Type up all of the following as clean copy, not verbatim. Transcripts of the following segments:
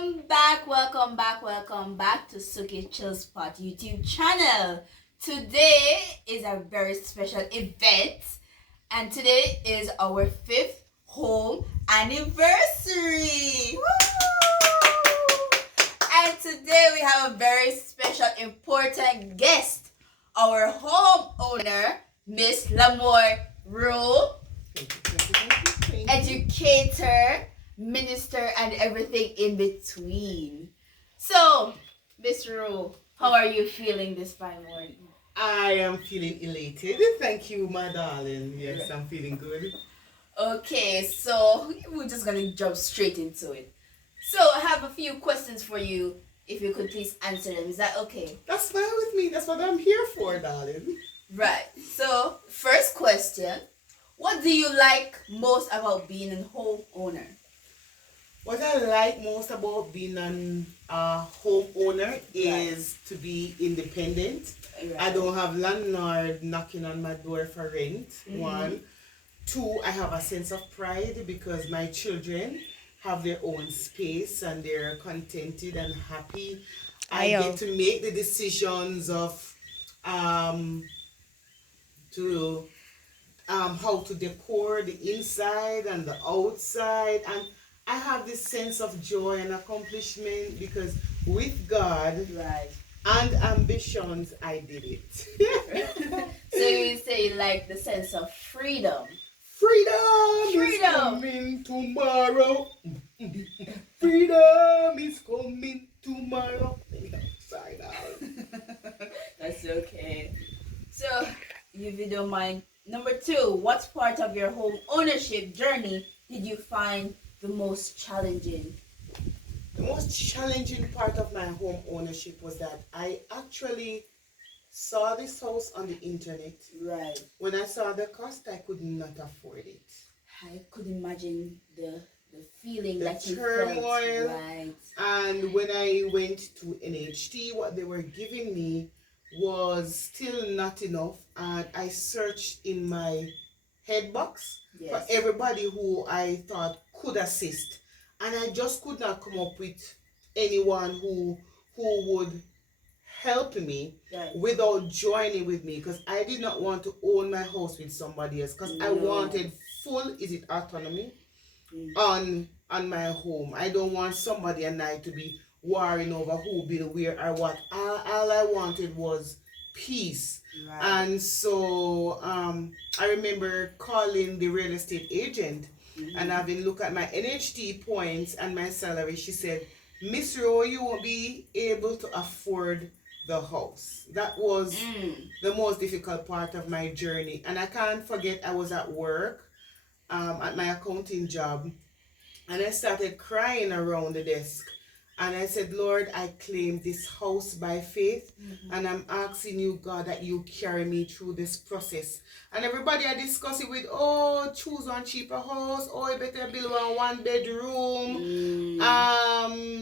Welcome back to Suki Chill Spot YouTube channel. Today is a very special event, and today is our 5th home anniversary. Woo! And today we have a very special, important guest, our homeowner, Miss Lamoy Rule, educator, minister, and everything in between. So, Miss Rule, how are you feeling this fine morning? I am feeling elated. Thank you, my darling. Yes, I'm feeling good. Okay, so we're just gonna jump straight into it. So, I have a few questions for you. If you could please answer them, is that okay? That's fine with me. That's what I'm here for, darling. Right. So, first question: what do you like most about being a homeowner? What I like most about being a homeowner is to be independent. Right. I don't have landlord knocking on my door for rent. Mhm. One. Two, I have a sense of pride because my children have their own space and they're contented and happy. I get to make the decisions of um, to how to decor the inside and the outside, and I have this sense of joy and accomplishment because with God Right. and ambitions I did it. So you say you like the sense of freedom. Freedom is Freedom. coming tomorrow. Freedom is coming tomorrow. Sorry, darling. That's okay. So, if you don't mind, number 2, what part of your home ownership journey did you find the most challenging? The most challenging part of my home ownership was that I actually saw this house on the internet. Right. When I saw the cost, I could not afford it. I could imagine the feeling The that you turmoil. felt. Right. And when I went to NHT, what they were giving me was still not enough. And I searched in my head box for Yes. everybody who I thought could assist. And I just could not come up with anyone who would help me Right. without joining with me, because I did not want to own my house with somebody else, because I No. wanted full autonomy on my home. I don't want somebody and I to be warring over who build where or what. All I wanted was peace. Right. And so I remember calling the real estate agent and having look at my NHT points and my salary. She said, Miss Rowe, you won't be able to afford the house. That was the most difficult part of my journey. And I can't forget, I was at work at my accounting job, and I started crying around the desk. And I said, Lord, I claim this house by faith. And I'm asking you, God, that you carry me through this process. And everybody I discuss it with, oh, choose one cheaper house. Oh, you better build one bedroom.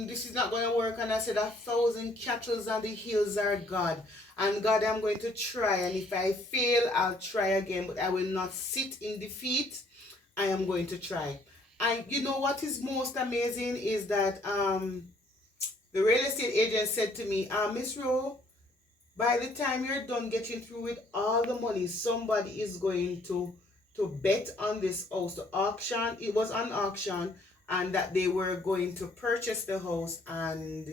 This is not going to work. And I said, 1,000 cattle on the hills are God. And God, I'm going to try. And if I fail, I'll try again. But I will not sit in defeat. I am going to try. And you know what is most amazing is that the real estate agent said to me, Miss Rowe, by the time you're done getting through with all the money, somebody is going to bet on this house. The auction, it was an auction, and that they were going to purchase the house and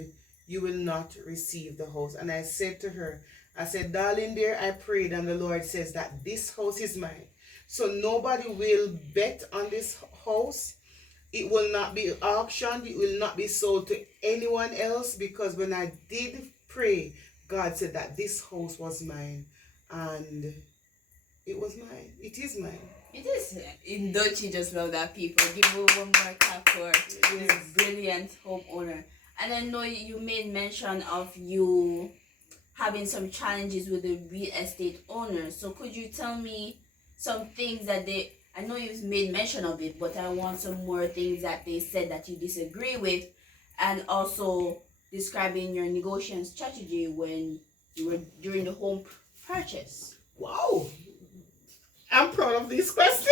you will not receive the house. And I said to her, I said, darling dear, I prayed and the Lord says that this house is mine. So nobody will bet on this house. It will not be auctioned. It will not be sold to anyone else, because when I did pray, God said that this house was mine, and it was mine. It is mine. It is. Don't you just love that, people? Give her one more clap for this brilliant homeowner. And I know you made mention of you having some challenges with the real estate owner. So could you tell me some things that I know you've made mention of it, but I want some more things that they said that you disagree with, and also describing your negotiation strategy when you were during the home purchase. Wow, I'm proud of these questions.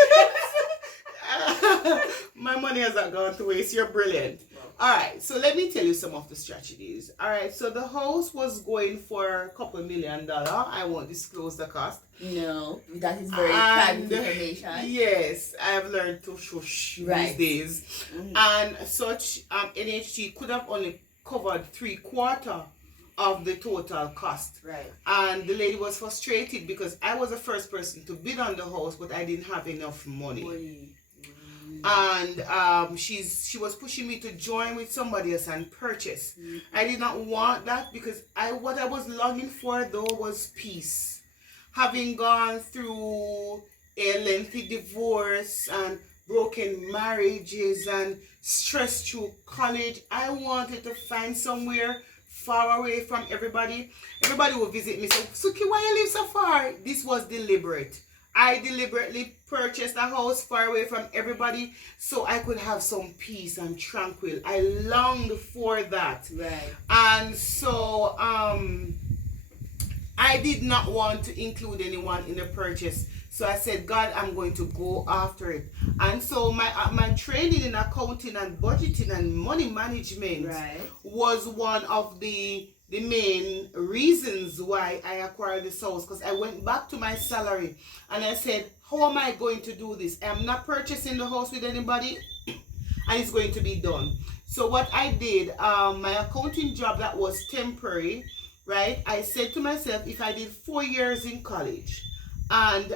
My money has not gone to waste. You're brilliant. All right, so let me tell you some of the strategies. All right, so the house was going for a couple $1 million. I won't disclose the cost. No, that is very private And information. yes, I have learned to shush Right. these days. And such NHT could have only covered 3/4 of the total cost. Right. And the lady was frustrated because I was the first person to bid on the house, but I didn't have enough money. And she was pushing me to join with somebody else and purchase. I did not want that because what I was longing for though was peace. Having gone through a lengthy divorce and broken marriages and stress through college, I wanted to find somewhere far away from everybody. Everybody would visit me. So, Suki, why you live so far? This was deliberate. I deliberately purchased a house far away from everybody so I could have some peace and tranquil. I longed for that. Right. And so I did not want to include anyone in the purchase. So I said, God, I'm going to go after it. And so my training in accounting and budgeting and money management was one of the main reasons why I acquired this house, because I went back to my salary and I said, how am I going to do this? I'm not purchasing the house with anybody and it's going to be done. So what I did, my accounting job that was temporary, right? I said to myself, if I did 4 years in college and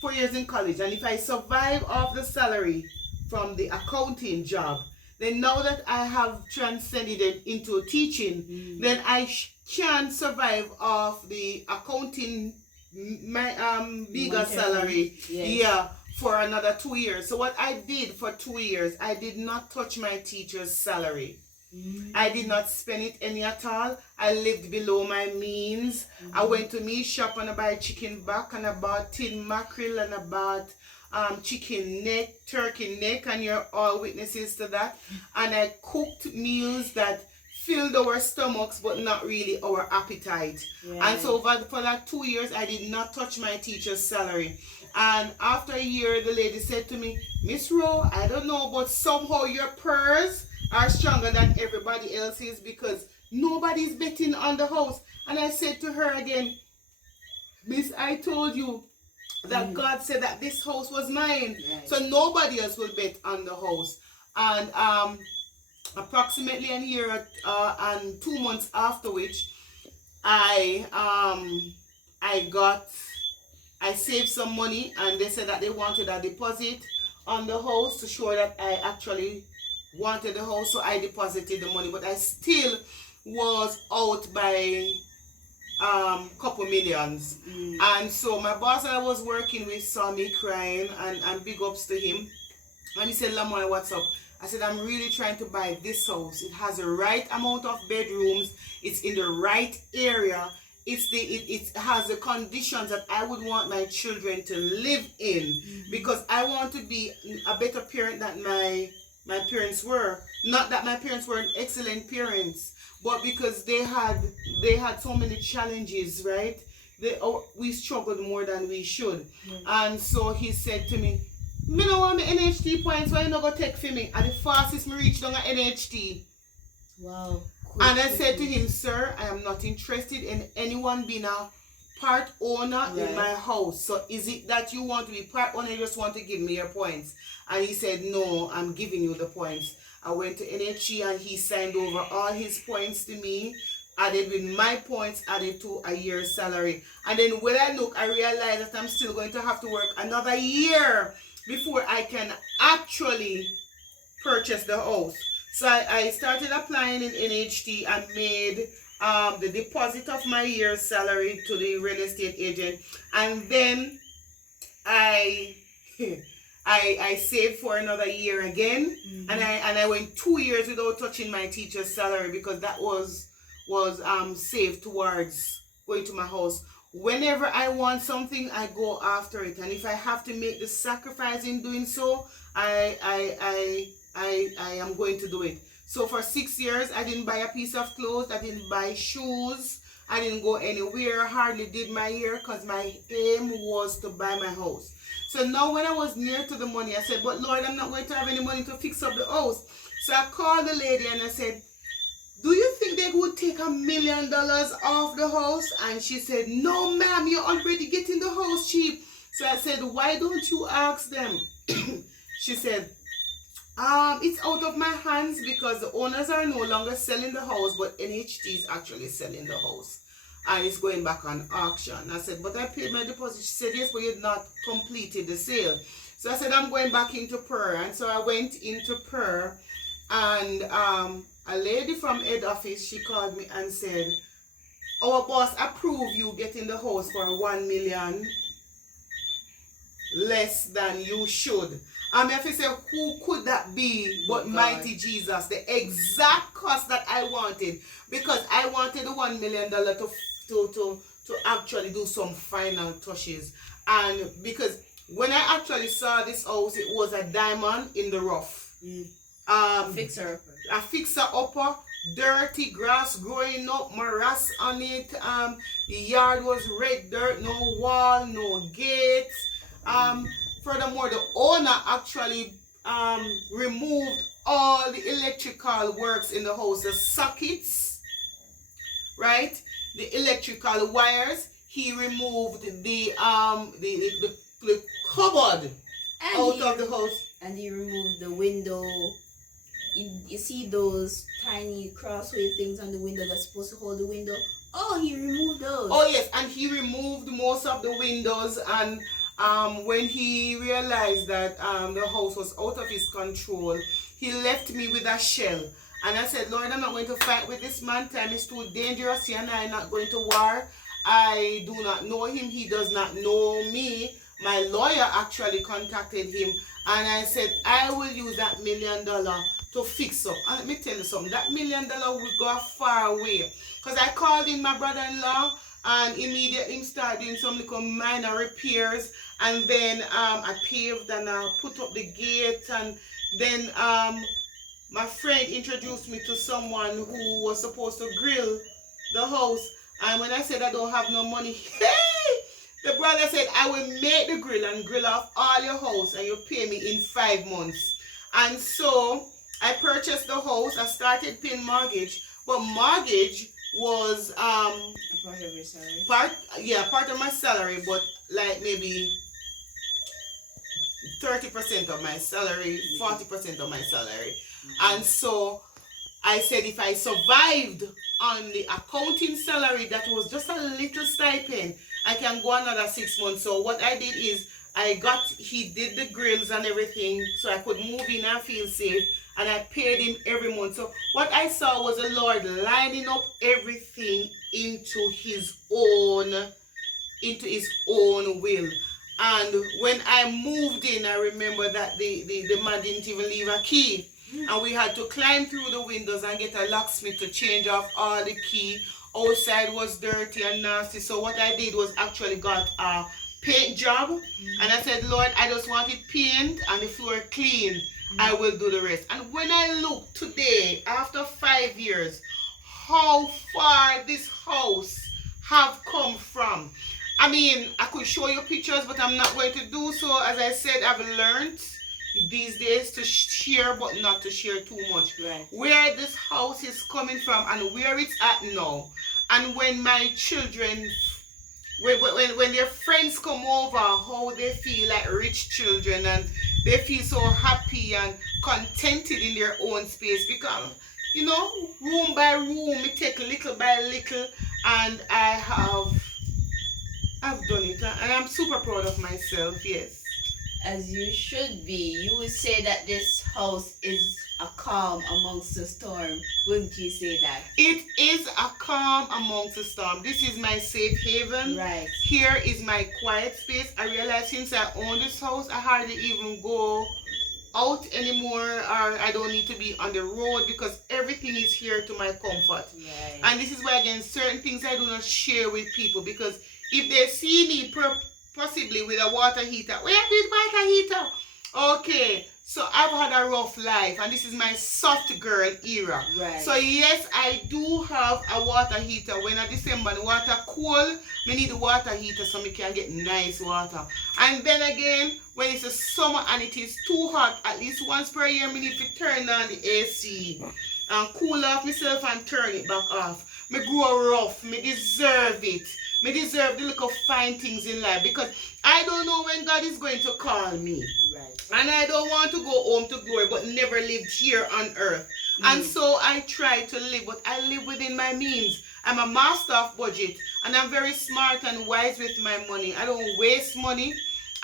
4 years in college, and if I survive off the salary from the accounting job, then now that I have transcended it into teaching, then I can survive off the accounting bigger salary, for another 2 years. So what I did for 2 years, I did not touch my teacher's salary. I did not spend it any at all. I lived below my means. I went to meat shop and I bought chicken back and I bought tin mackerel and I bought chicken neck, turkey neck, and you're all witnesses to that. And I cooked meals that filled our stomachs but not really our appetite. And so for that 2 years I did not touch my teacher's salary. And after a year the lady said to me, Miss Rowe, I don't know, but somehow your pearls are stronger than everybody else's because nobody's betting on the house. And I said to her again, Miss, I told you that God said that this house was mine, so nobody else will bet on the house. And approximately a year and 2 months after which I saved some money, and they said that they wanted a deposit on the house to show that I actually wanted the house, so I deposited the money, but I still was out by couple millions. And so my boss that I was working with saw me crying, and big ups to him, and he said, Lamoy, what's up? I said, I'm really trying to buy this house. It has the right amount of bedrooms, it's in the right area, it has the conditions that I would want my children to live in, because I want to be a better parent than my parents were. Not that my parents were excellent parents, but because they had so many challenges, right? We struggled more than we should. And so he said to me, me no want my NHT points, why you not go take for me? And the fastest me reach down at NHT. Wow. And I said to him, sir, I am not interested in anyone being a part owner in my house. So is it that you want to be part owner, you just want to give me your points? And he said, no, I'm giving you the points. I went to NHE and he signed over all his points to me, added with my points, added to a year's salary. And then when I look, I realized that I'm still going to have to work another year before I can actually purchase the house. So I started applying in NHT and made the deposit of my year's salary to the real estate agent. And then I saved for another year again, and I went 2 years without touching my teacher's salary because that was saved towards going to my house. Whenever I want something, I go after it, and if I have to make the sacrifice in doing so, I am going to do it. So for 6 years, I didn't buy a piece of clothes, I didn't buy shoes, I didn't go anywhere, hardly did my hair, because my aim was to buy my house. So now when I was near to the money, I said, but Lord, I'm not going to have any money to fix up the house. So I called the lady and I said, do you think they would take $1 million off the house? And she said, no, ma'am, you're already getting the house cheap. So I said, why don't you ask them? She said, it's out of my hands because the owners are no longer selling the house, but NHT is actually selling the house. And it's going back on auction. I said, but I paid my deposit. She said, yes, but you've not completed the sale. So I said, I'm going back into prayer. And so I went into prayer. And a lady from head office, she called me and said, our boss approved you getting the house for 1 million less than you should. I have to say, who could that be but mighty Jesus? The exact cost that I wanted, because I wanted the $1 million to actually do some final touches. And because when I actually saw this house, it was a diamond in the rough. Fixer upper. A fixer upper, dirty grass growing up, morass on it. The yard was red dirt, no wall, no gate. Furthermore, the owner actually removed all the electrical works in the house, the sockets, right? The electrical wires. He removed the cupboard out of the house. And he removed the window. You see those tiny crossway things on the window that's supposed to hold the window? Oh, he removed those. Oh yes, and he removed most of the windows. And when he realized that the house was out of his control, he left me with a shell. And I said, Lord, I'm not going to fight with this man. Time is too dangerous. He and I are not going to war. I do not know him. He does not know me. My lawyer actually contacted him. And I said, I will use that $1 million to fix up. And let me tell you something. That $1 million will go far away. Because I called in my brother-in-law. And immediately he started doing some little minor repairs. And then I paved and I put up the gate. And then my friend introduced me to someone who was supposed to grill the house. And when I said I don't have no money, hey, the brother said, I will make the grill and grill off all your house and you pay me in 5 months. And so I purchased the house. I started paying mortgage. But mortgage was part of your salary. Part of my salary, but like maybe 30% of my salary, 40% of my salary. And so I said if I survived on the accounting salary, that was just a little stipend, I can go another 6 months. So what I did is he did the grills and everything so I could move in and feel safe, and I paid him every month. So what I saw was the Lord lining up everything into his own will. And when I moved in, I remember that the man didn't even leave a key. And we had to climb through the windows and get a locksmith to change off all the key. Outside was dirty and nasty. So what I did was actually got a paint job. And I said, Lord, I just want it paint and the floor clean. I will do the rest. And when I look today, after 5 years, how far this house have come from. I mean, I could show you pictures, but I'm not going to do so. As I said, I've learned these days to share, but not to share too much. Right. Where this house is coming from and where it's at now. And when my children, when their friends come over, how they feel like rich children, and they feel so happy and contented in their own space, because, you know, room by room, we take little by little, and I've done it, and I'm super proud of myself. Yes. As you should be. You would say that this house is a calm amongst the storm. Wouldn't you say that? It is a calm amongst the storm. This is my safe haven. Right. Here is my quiet space. I realize since I own this house, I hardly even go out anymore, or I don't need to be on the road, because everything is here to my comfort. Right. And this is why, again, certain things I do not share with people, because if they see me possibly with a water heater, where is water heater? Okay, So I've had a rough life, and this is my soft girl era. Right. So yes, I do have a water heater. When I December the water cold, me need the water heater so me can get nice water. And then again, when it's a summer and it is too hot, at least once per year, me need to turn on the AC and cool off myself and turn it back off. Me grow rough. Me deserve it. Me deserve the little fine things in life because I don't know when God is going to call me. Right. And I don't want to go home to glory but never lived here on earth. And so I try to live, but I live within my means. I'm a master of budget and I'm very smart and wise with my money. I don't waste money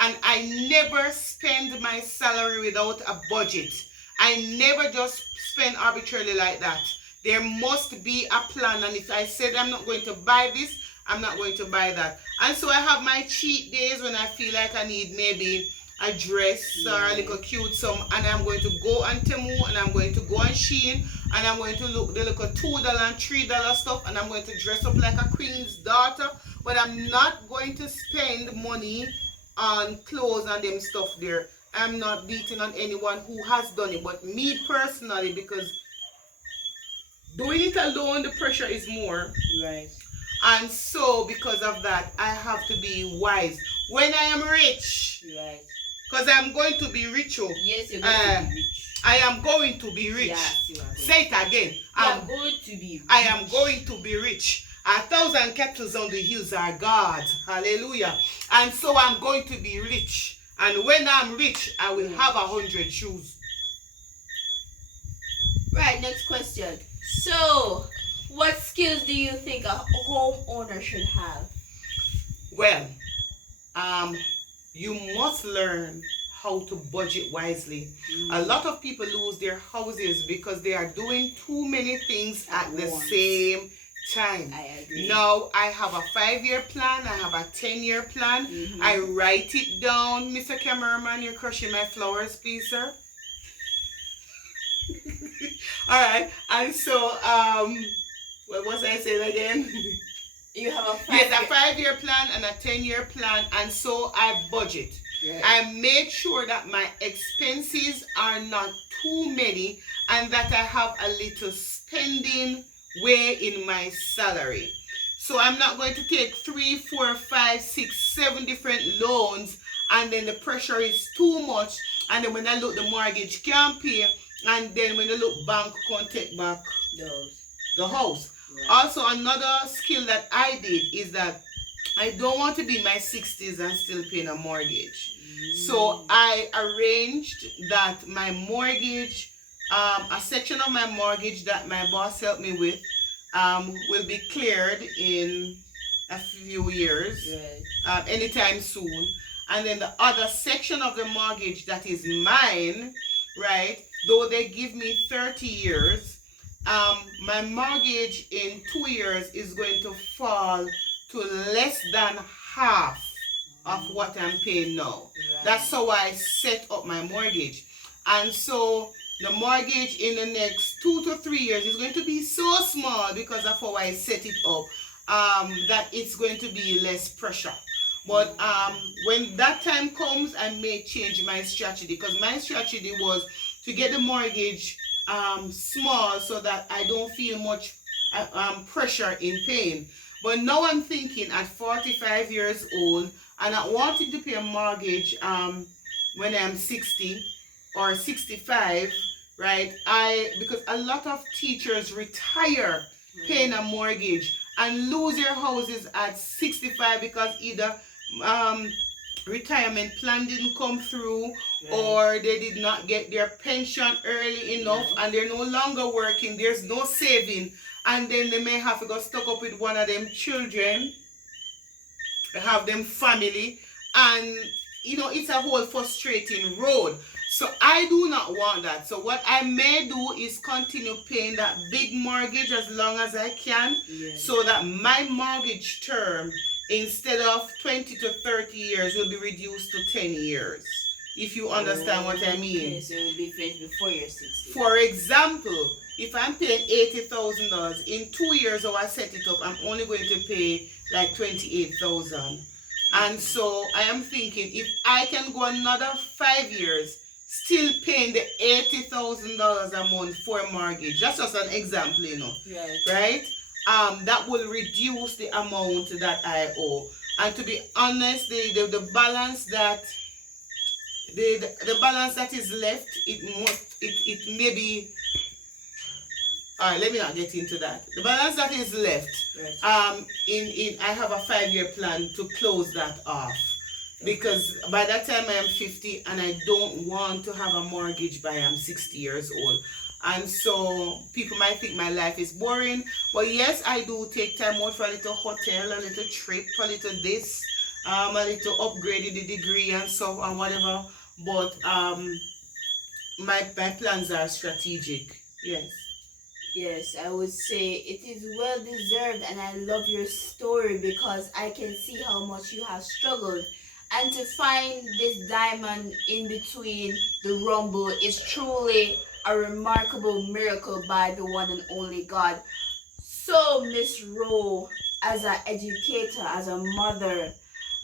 and I never spend my salary without a budget. I never just spend arbitrarily like that. There must be a plan, and if I said I'm not going to buy this, I'm not going to buy that. And so I have my cheat days when I feel like I need maybe a dress or a little cute some, and I'm going to go on Temu and I'm going to go on Shein and I'm going to look the little $2 and $3 stuff and I'm going to dress up like a queen's daughter, but I'm not going to spend money on clothes and them stuff there. I'm not beating on anyone who has done it, but me personally, because doing it alone, the pressure is more. Right. And so because of that, I have to be wise. When I am rich, Right. because I'm going to be rich. Oh. Yes, you're going to be rich. I am going to be rich. Yes, you are. Say it again. I'm going to be rich. I am going to be rich. 1,000 kettles on the hills are God's. Hallelujah. And so I'm going to be rich. And when I'm rich, I will have 100 shoes. Right, next question. So, what skills do you think a homeowner should have? Well, you must learn how to budget wisely. A lot of people lose their houses because they are doing too many things at the same time. I agree. Now I have a 5-year plan, I have a 10-year plan. I write it down. Mr. Cameraman, you're crushing my flowers, please, sir. All right. And so what was I saying again? You have a 5-year plan and a 10-year plan, and so I budget. Right. I make sure that my expenses are not too many and that I have a little spending way in my salary. So I'm not going to take 3, 4, 5, 6, 7 different loans and then the pressure is too much, and then when I look, the mortgage can't pay, and then when I look, bank can't take back the house. Right. Also, another skill that I did is that I don't want to be in my 60s and still paying a mortgage. So I arranged that my mortgage, a section of my mortgage that my boss helped me with, will be cleared in a few years, anytime soon. And then the other section of the mortgage that is mine, right, though they give me 30 years, my mortgage in 2 years is going to fall to less than half of what I'm paying now. Right. That's how I set up my mortgage. And so the mortgage in the next 2 to 3 years is going to be so small because of how I set it up, that it's going to be less pressure. But when that time comes, I may change my strategy, because my strategy was to get the mortgage small so that I don't feel much pressure in paying. But now I'm thinking at 45 years old and not wanting to pay a mortgage when I'm 60 or 65, right? Because a lot of teachers retire paying a mortgage and lose their houses at 65 because either retirement plan didn't come through, or they did not get their pension early enough, and they're no longer working, there's no saving, and then they may have to go stuck up with one of them children, have them family, and you know, it's a whole frustrating road. So I do not want that. So what I may do is continue paying that big mortgage as long as I can, so that my mortgage term, instead of 20 to 30 years, will be reduced to 10 years. If you understand what I mean. Okay, so it will be finished before you're 60. For example, if I'm paying $80,000, in 2 years how I set it up, I'm only going to pay like $28,000. And so I am thinking, if I can go another 5 years, still paying the $80,000 a month for a mortgage. That's just an example, you know. Right. Right? That will reduce the amount that I owe. And to be honest, the balance that the balance that is left, it may be, all right, let me not get into that. The balance that is left, Right. in I have a 5-year plan to close that off. Because by that time I am 50 and I don't want to have a mortgage by I'm 60 years old. And so people might think my life is boring. But yes, I do take time out for a little hotel, a little trip, a little this, a little upgrade in the degree and so and whatever. But my plans are strategic. Yes. Yes, I would say it is well deserved, and I love your story because I can see how much you have struggled. And to find this diamond in between the rumble is truly a remarkable miracle by the one and only God. So, Miss Rowe, as an educator, as a mother,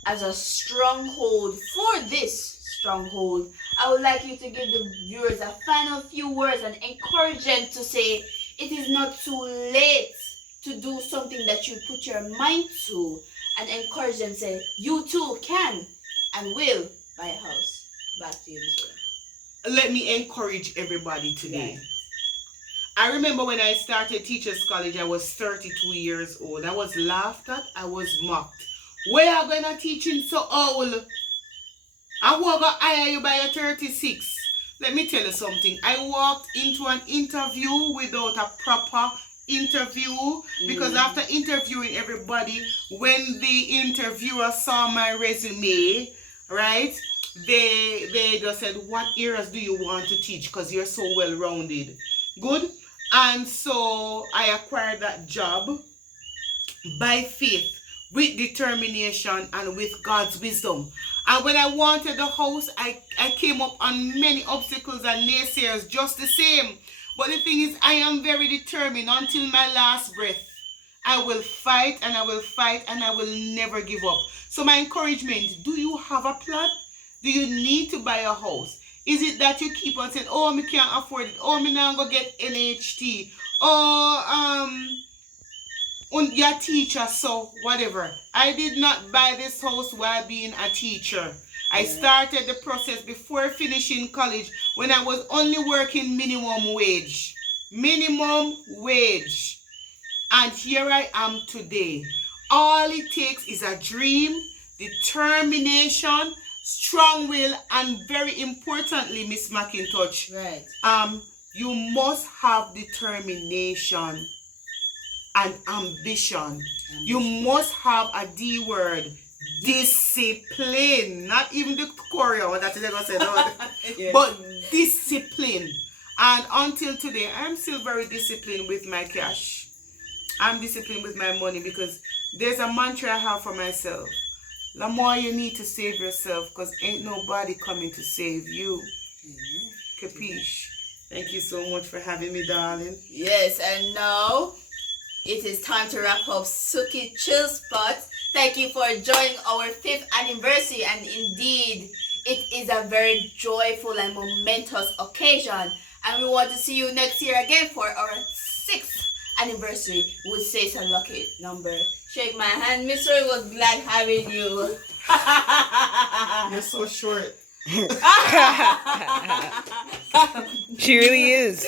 as a stronghold for this stronghold, I would like you to give the viewers a final few words and encourage them to say it is not too late to do something that you put your mind to, and encourage them, say you too can and will buy a house. Back to you, Miss Rowe. Let me encourage everybody today. Yeah. I remember when I started Teachers College, I was 32 years old. I was laughed at, I was mocked. Where are you going to teaching so old? I will go hire you by your 36. Let me tell you something. I walked into an interview without a proper interview because after interviewing everybody, when the interviewer saw my resume, right, they just said, what areas do you want to teach because you're so well rounded? Good. And so I acquired that job by faith, with determination, and with God's wisdom. And when I wanted the house, I came up on many obstacles and naysayers just the same. But the thing is, I am very determined until my last breath. I will fight and I will fight and I will never give up. So my encouragement, do you have a plan? Do you need to buy a house? Is it that you keep on saying, oh, me can't afford it. Oh, me now go get NHT. Oh, your teacher, so whatever. I did not buy this house while being a teacher. I started the process before finishing college when I was only working minimum wage. Minimum wage. And here I am today. All it takes is a dream, determination, strong will, and very importantly, Miss McIntosh, Right. you must have determination and ambition. You must have a D word, discipline. Not even the choreo that is ever said, Yes. but discipline. And until today, I'm still very disciplined with my cash. I'm disciplined with my money because there's a mantra I have for myself. The more you need to save yourself because ain't nobody coming to save you. Capiche? Thank you so much for having me, darling. Yes, and now it is time to wrap up Suki Chill Spot. Thank you for joining our 5th anniversary, and indeed, it is a very joyful and momentous occasion. And we want to see you next year again for our 6th anniversary. We would say it's a lucky number. Shake my hand, Mr. It was glad having you. You're so short. She really is.